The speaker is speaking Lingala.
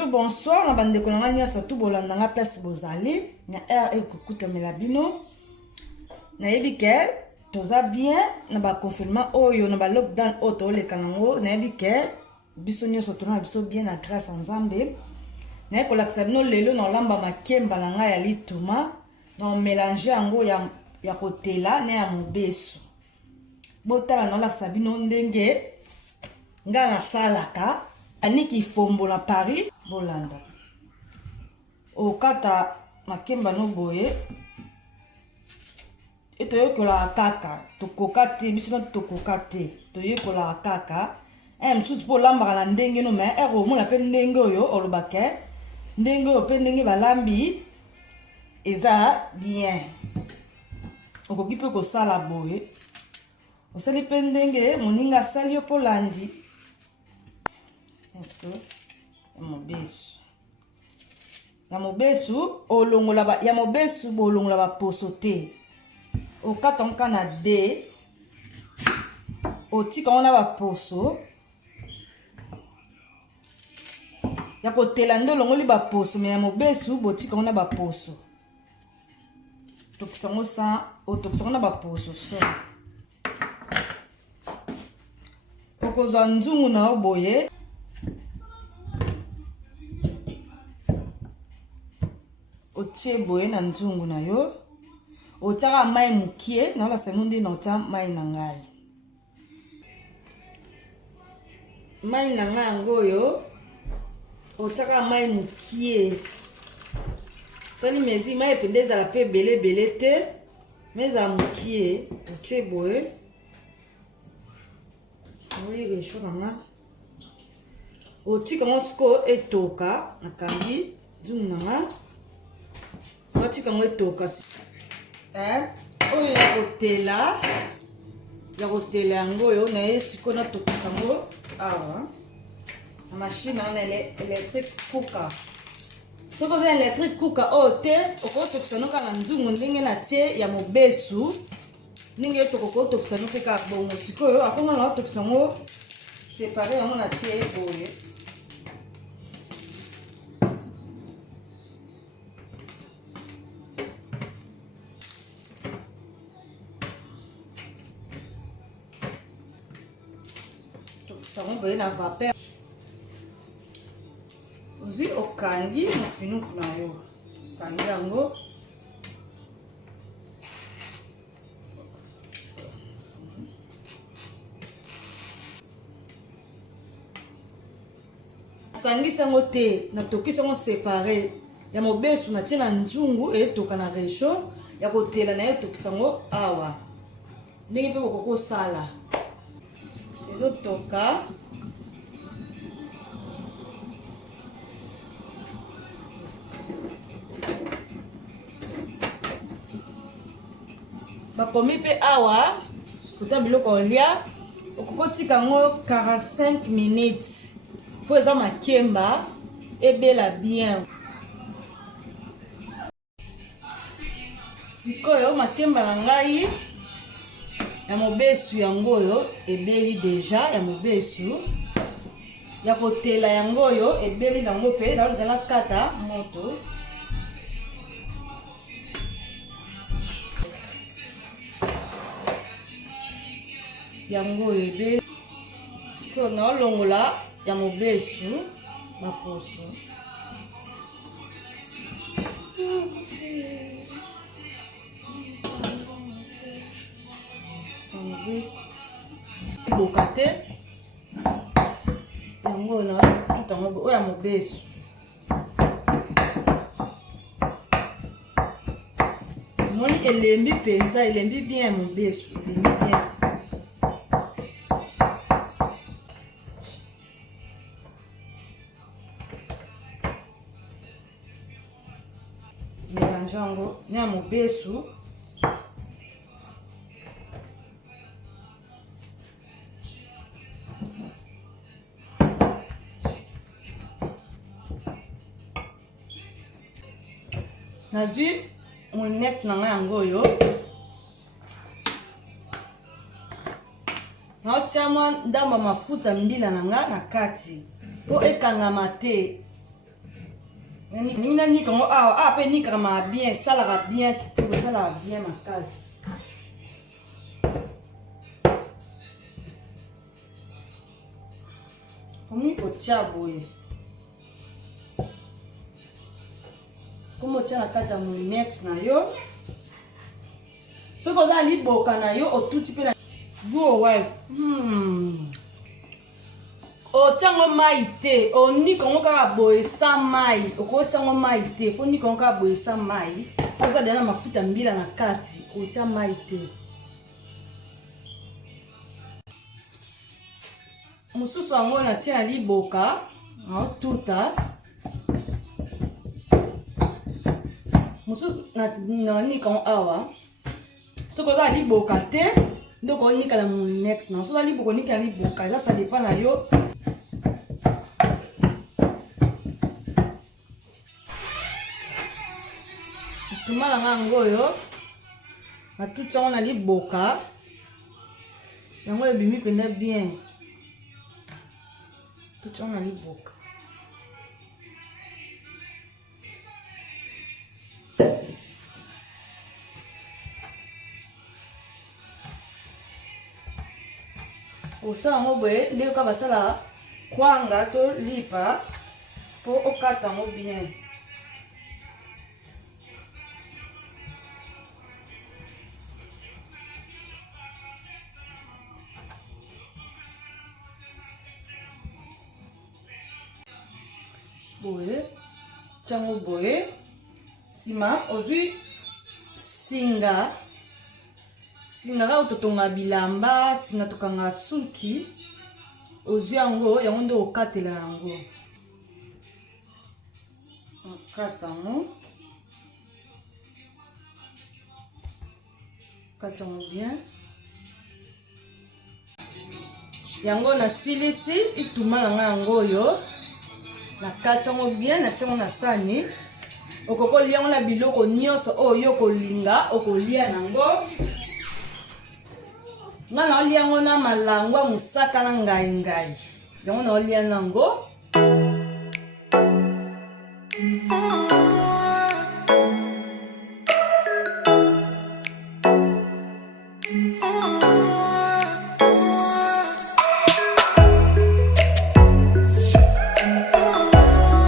Bonjour, bonsoir, na bande kolanga surtout bolanda nga place bozali na air ekokuta melabino na yebike toza bien na ba confinement oyo na ba lockdown oto le kanango na yebike biso nyoso tona biso bien na grâce nzambe na kolakisa bino lelo na lamba makemba na nga ya lituma na mélanger yango ya kotela na ya mobesu botala na lakisa bino ndenge nga na salaka aniki fombo na Paris bolanda okata makemba no boye etoyokola kaka tokokate biso na tokokate toyokola kaka msusu po lambaka na ndenge no mais ero mona pe ndenge oyo olobake ndenge oyo pe ndenge balambi eza bien okoki pe kosala boye osali pe ndenge moninga asali yo polandi ya mobesu olongola ba ya mobesu bolongola ba poso te okata nka na D otika ona ba poso ya kotela ndo longoli ba poso me ya mobesu botika ona ba poso tokisango sa otokisango na ba poso so okozwa nzungu na oboye otie boye na nzungu na yo otaka mai mukie na la semundi na ota mai na ngai mai na ngai ngoyo otaka mai mukie tani mezi mai pendeza la pe bele te meza mukie otie boye oli resho nga otika mosko etoka nakangi nzungu na nga watika ngo etoka oyo ya kotela yango oyo na ye siko na tokisa ngo awa na machine wana electric cooker soko oza electric cooker oyo te okotokisa no kaka nzungu ndenge na tie ya mobesu ndenge tokokotokisa no mpe kaka bongo sikoyo akonga na otokisa ngo separe yango na tie boye tokisa boye na vapeur ozi okangi mofinuku na yo okangi yango sangisa ngo te na tokisa ngo séparé ya mobesu na tie na nzungu etoka na resho ya kotela na ye tokisa ngo awa ndenge mpe bokoko sala ezotoka bakomi mpe awa kota biloko olia okokotika ngo 45 minutes po eza makemba ebela bien sikoyo makemba na ngai ya mobesu yango oyo ebeli deja ya mobesu ya kotela yango oyo ebeli nango mpe na kata moto yango oyo ebeli sikoyo naolongola ya mobesu maposo boka te yango na tutango oyo ya mobesu moni elembi penza elembi bien ya mobesu elembi bien mélange yango na mobesu nazwi monete na nga yango oyo naotia mwa ndamba mafuta mbila na nga na kati po ekangama te Nina ni kango pe ni kama bien, ça la bien kitoko, ça la bien ma case. Komi kotia boye. Komo tia na kati ya moulinex na yo. Soko za liboka na yo otuti pe na go well. O tiango mai te, o ni kongo kaka boye sa mai, o ko tiango mai te, fo ni kongo kaka boye sa mai, oza dena mafuta mbila na kati, o tia mai te. Mususu yango na tia na liboka, na tuta. Mususu na ni kongo awa, soko za liboka te, ndoko nika la moulinex na, so za liboka nika la liboka, ça dépend na yo. Tumala ngango yo na tout ça on a liboka yango ebimi penda bien tout ça on a liboka osa yango boye ndenge ka basala kwanga to lipa po okata yango bien. Boye, tiango boye, sima, ozui singa ka ototonga bilamba, singa tokanga suki, ozui yango, yango nde okatela yango. Okata yango. Kata yango bien. Yango na silisi, itumala nga yango yo. Na kati yango bien, na tiango na sani. Okoko liango na biloko nyonso oyo kolinga, okolia nango. Nga na oliango na malangwa musaka na ngai. Yango na olia nango.